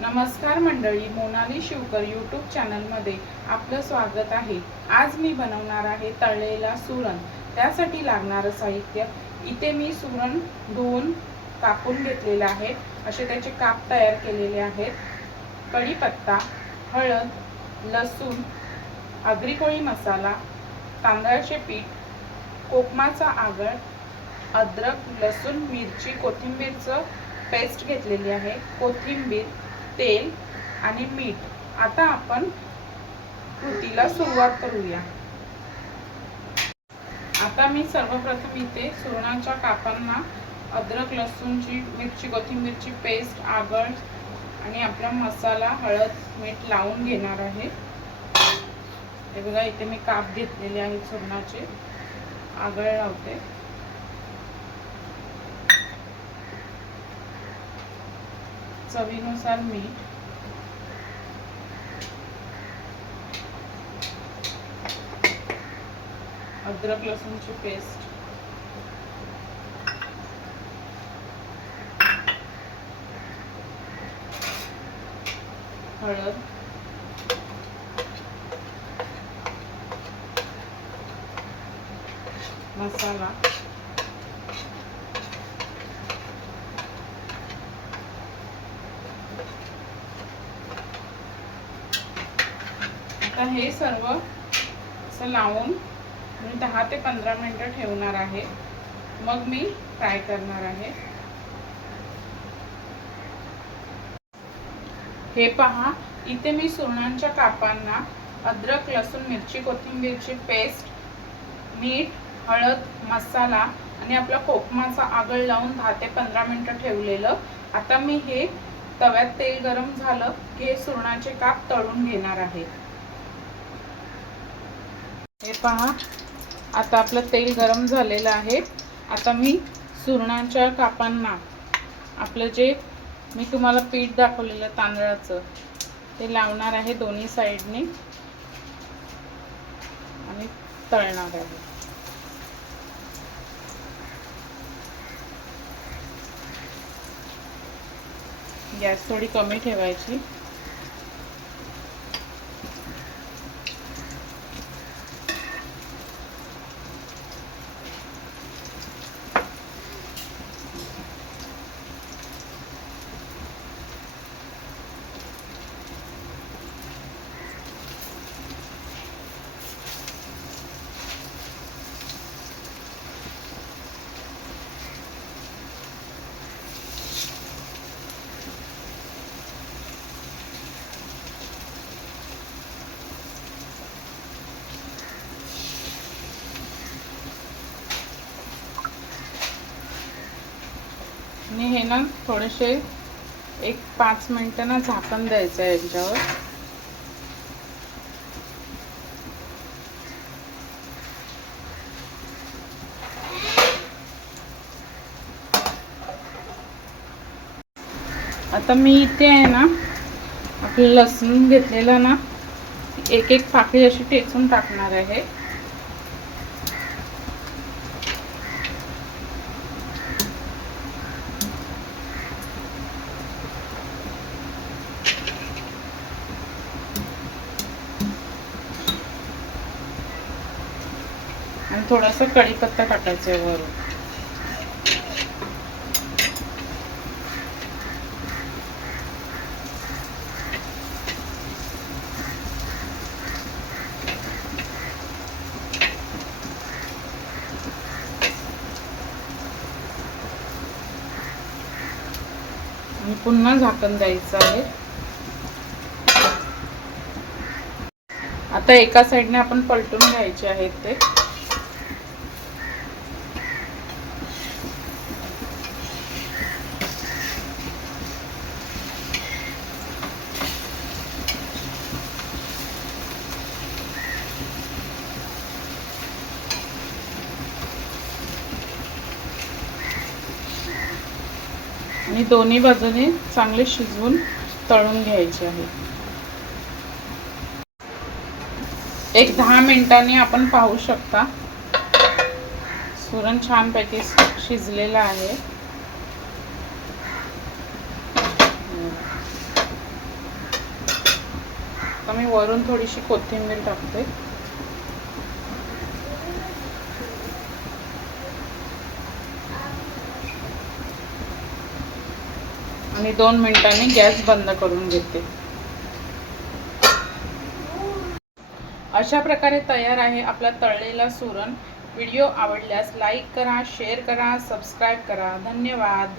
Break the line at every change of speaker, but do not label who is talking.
नमस्कार मंडळी मोनाली शिवकर यूट्यूब चॅनलमध्ये आपलं स्वागत आहे. आज मी बनवणार आहे तळलेला सुरण. त्यासाठी लागणारं साहित्य. इथे मी सुरण धुवून कापून घेतलेलं आहे. असे त्याचे काप तयार केलेले आहेत. कढीपत्ता हळद लसूण आगरी मसाला तांदळाचे पीठ कोकमाचा आगळ अद्रक लसूण मिरची कोथिंबीरचं पेस्ट घेतलेली आहे. कोथिंबीर तेल आणि मीठ. आता आपण कृतीला सुरुवात करूया. आता मी सर्वप्रथम इथे सुरणाच्या कापांना अद्रक लसूणची मिरची कोथिंबीरची पेस्ट आगळ आणि आपला मसाला हळद मीठ लावून घेणार आहे. हे बघा इथे मी काप घेतलेले आहेत सुरणाचे. आगळ लावते. चवीनुसार मीठ अद्रक लसूणची पेस्ट हळद मसाला आता हे सर्व असं लावून मी दहा ते पंधरा मिनटं ठेवणार आहे. मग मी फ्राय करणार आहे. हे पहा इथे मी सुरणांच्या कापांना अद्रक लसूण मिरची कोथिंबीरची पेस्ट मीठ हळद मसाला आणि आपला कोकमाचा आगळ लावून दहा ते पंधरा मिनटं ठेवलेलं. आता मी हे तव्यात तेल गरम झालं की हे सुरणाचे काप तळून घेणार आहे. हे पहा. आता आपलं तेल गरम झालेलं आहे. आता मी सुरणांच्या कापांना आपलं जे मी तुम्हाला पीठ दाखवलेलं तांदळाचं ते लावणार आहे दोन्ही साईडने. आणि तळणार आहे. गॅस थोडी कमी ठेवायची. आणि हे ना थोडेसे एक पाच मिनटं ना झाकण द्यायचं आहे यांच्यावर. आता मी इथे आहे ना आपलं लसूण घेतलेलं ना एक एक पाकळी अशी टेचून टाकणार आहे. थोडासा कढीपत्ता टाकायचा आहे वरून. पुन्हा झाकण द्यायचं आहे. आता एका साईडने आपण पलटून घ्यायचे आहेत ते. आणि दोन्ही बाजूने चांगले शिजवून तळून घ्यायचे आहे. एक दहा मिनिटांनी आपण पाहू शकता. सुरण छानपैकी शिजलेला आहे. मी वरून थोडीशी कोथिंबीर टाकते. आणि दोन मिनिटांनी गॅस बंद करून घेते. अशा प्रकारे तयार आहे आपला तळलेला सुरण. व्हिडिओ आवडल्यास लाईक करा शेअर करा सबस्क्राईब करा. धन्यवाद.